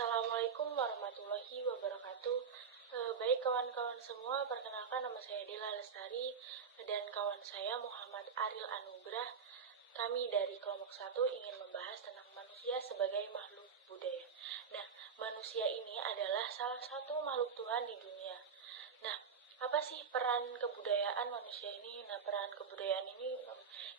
Assalamualaikum warahmatullahi wabarakatuh. Baik kawan-kawan semua, perkenalkan nama saya Dela Lestari dan kawan saya Muhammad Aril Anugrah. Kami dari kelompok 1 ingin membahas tentang manusia sebagai makhluk budaya. Nah, manusia ini adalah salah satu makhluk Tuhan di dunia. Nah, apa sih peran kebudayaan manusia ini? Nah, peran kebudayaan ini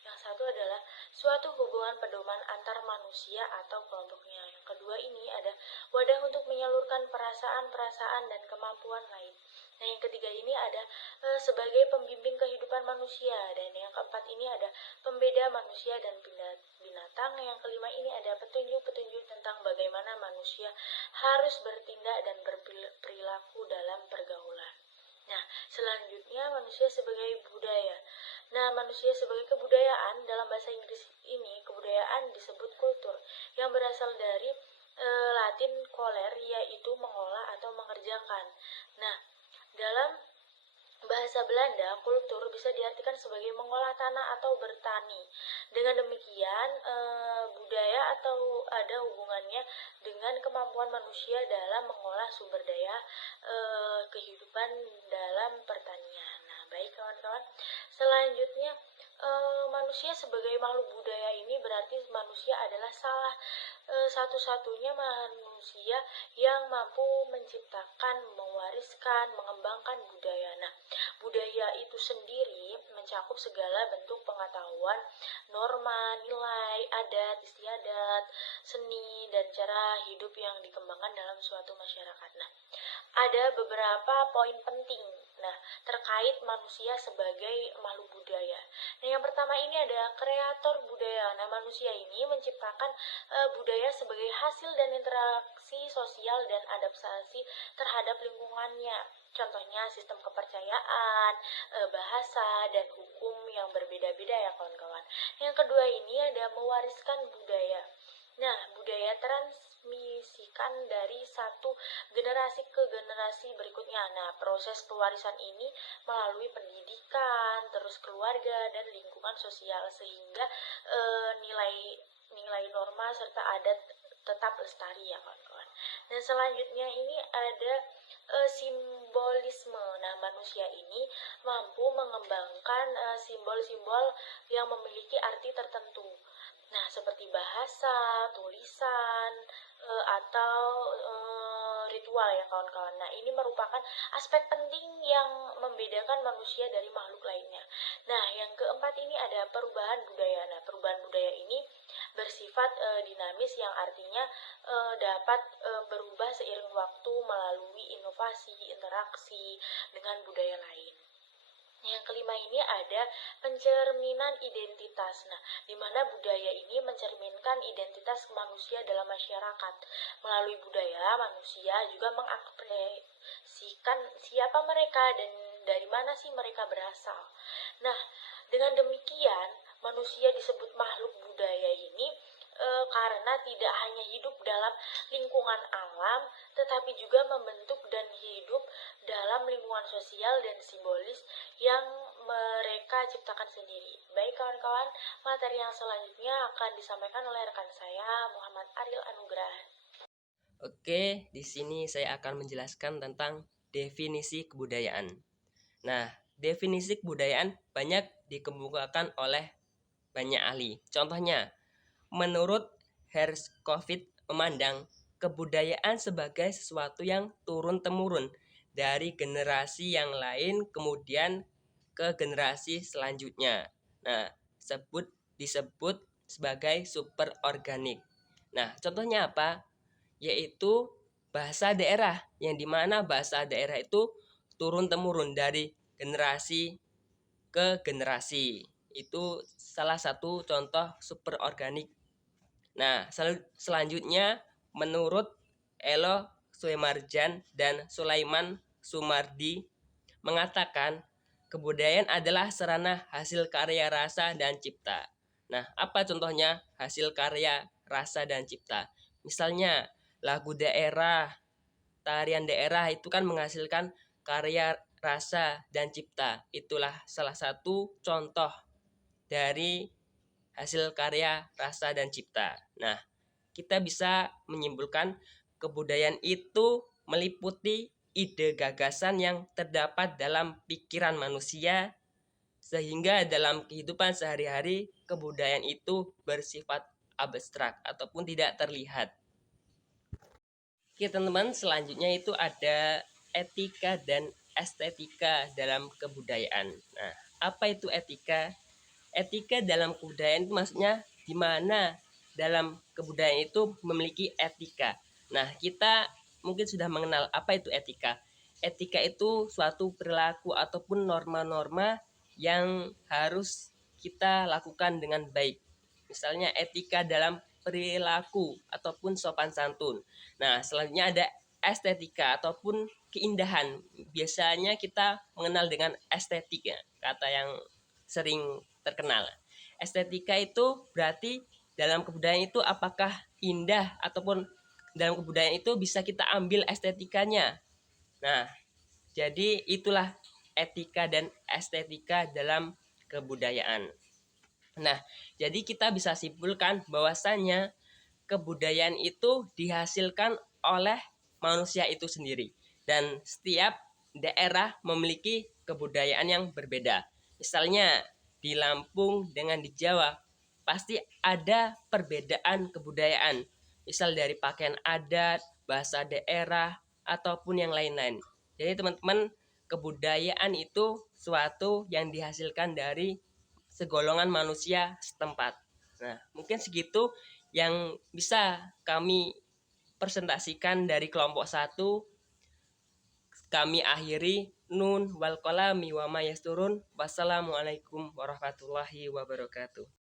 yang satu adalah suatu hubungan pedoman antar manusia atau kelompoknya. Yang kedua ini ada wadah untuk menyalurkan perasaan-perasaan dan kemampuan lain. Nah, yang ketiga ini ada sebagai pembimbing kehidupan manusia. Dan yang keempat ini ada pembeda manusia dan binatang. Yang kelima ini ada petunjuk-petunjuk tentang bagaimana manusia harus bertindak dan berperilaku dalam pergaulan. Nah, selanjutnya manusia sebagai budaya. Nah, manusia sebagai kebudayaan dalam bahasa Inggris ini, kebudayaan disebut kultur yang berasal dari Latin coler, yaitu mengolah atau mengerjakan. Nah, dalam bahasa Belanda, kultur bisa diartikan sebagai mengolah tanah atau bertani. Dengan demikian, budaya atau ada hubungannya dengan kemampuan manusia dalam mengolah sumber daya kehidupan dalam pertanian. Nah, baik kawan-kawan. Selanjutnya, manusia sebagai makhluk budaya ini berarti manusia adalah satu-satunya manusia yang mampu menciptakan, mewariskan, mengembangkan budaya. Nah, budaya itu sendiri mencakup segala bentuk pengetahuan, norma, nilai, adat, istiadat, seni, dan cara hidup yang dikembangkan dalam suatu masyarakat. Nah, ada beberapa poin penting terkait manusia sebagai makhluk budaya. Nah, yang pertama ini ada kreator budaya. Nah, manusia ini menciptakan budaya sebagai hasil dan interaksi sosial dan adaptasi terhadap lingkungannya. Contohnya sistem kepercayaan, bahasa, dan hukum yang berbeda-beda ya kawan-kawan. Yang kedua ini ada mewariskan budaya. Nah, budaya transmisikan dari satu generasi ke generasi berikutnya. Nah, proses pewarisan ini melalui pendidikan, terus keluarga, dan lingkungan sosial sehingga nilai norma serta adat tetap lestari ya kawan-kawan. Dan selanjutnya ini ada simbolisme. Nah, manusia ini mampu mengembangkan simbol-simbol yang memiliki arti tertentu. Nah, seperti bahasa, tulisan, atau ritual ya kawan-kawan. Nah, ini merupakan aspek penting yang membedakan manusia dari makhluk lainnya. Nah, yang keempat ini ada perubahan budaya. Nah, perubahan budaya ini bersifat dinamis yang artinya dapat berubah seiring waktu melalui inovasi, interaksi dengan budaya lain. Yang kelima ini ada pencerminan identitas. Nah, di mana budaya ini mencerminkan identitas manusia dalam masyarakat. Melalui budaya, manusia juga mengekspresikan siapa mereka dan dari mana sih mereka berasal. Nah, dengan demikian, manusia disebut makhluk budaya ini karena tidak hanya hidup dalam lingkungan alam, tetapi juga membentuk dan hidup dalam lingkungan sosial dan simbolis yang mereka ciptakan sendiri. Baik kawan-kawan, materi yang selanjutnya akan disampaikan oleh rekan saya, Muhammad Aril Anugrah. Oke, di sini saya akan menjelaskan tentang definisi kebudayaan. Nah, definisi kebudayaan banyak dikemukakan oleh banyak ahli. Contohnya, menurut Hershkovitz memandang kebudayaan sebagai sesuatu yang turun-temurun dari generasi yang lain kemudian ke generasi selanjutnya. Nah, disebut sebagai superorganik. Nah, contohnya apa? Yaitu bahasa daerah, yang dimana bahasa daerah itu turun-temurun dari generasi ke generasi. Itu salah satu contoh superorganik. Nah, selanjutnya menurut Elo Suemarjan dan Sulaiman Sumardi mengatakan kebudayaan adalah sarana hasil karya rasa dan cipta. Nah, apa contohnya hasil karya rasa dan cipta? Misalnya lagu daerah, tarian daerah itu kan menghasilkan karya rasa dan cipta. Itulah salah satu contoh dari hasil karya rasa dan cipta. Nah, kita bisa menyimpulkan kebudayaan itu meliputi ide gagasan yang terdapat dalam pikiran manusia, sehingga dalam kehidupan sehari-hari kebudayaan itu bersifat abstrak ataupun tidak terlihat. Oke teman-teman, selanjutnya itu ada etika dan estetika dalam kebudayaan. Nah, apa itu etika? Etika dalam kebudayaan itu maksudnya di mana dalam kebudayaan itu memiliki etika. Nah, kita mungkin sudah mengenal apa itu etika. Etika itu suatu perilaku ataupun norma-norma yang harus kita lakukan dengan baik. Misalnya etika dalam perilaku ataupun sopan santun. Nah, selanjutnya ada estetika ataupun keindahan. Biasanya kita mengenal dengan estetik ya, kata yang sering terkenal. Estetika itu berarti dalam kebudayaan itu apakah indah ataupun dalam kebudayaan itu bisa kita ambil estetikanya. Nah, jadi itulah etika dan estetika dalam kebudayaan. Nah, jadi kita bisa simpulkan bahwasannya kebudayaan itu dihasilkan oleh manusia itu sendiri. Dan setiap daerah memiliki kebudayaan yang berbeda. Misalnya di Lampung dengan di Jawa, pasti ada perbedaan kebudayaan. Misal dari pakaian adat, bahasa daerah, ataupun yang lain-lain. Jadi teman-teman, kebudayaan itu suatu yang dihasilkan dari segolongan manusia setempat. Nah, mungkin segitu yang bisa kami presentasikan dari kelompok 1. Kami akhiri nun wal qalami wa ma yasturun. Wassalamualaikum warahmatullahi wabarakatuh.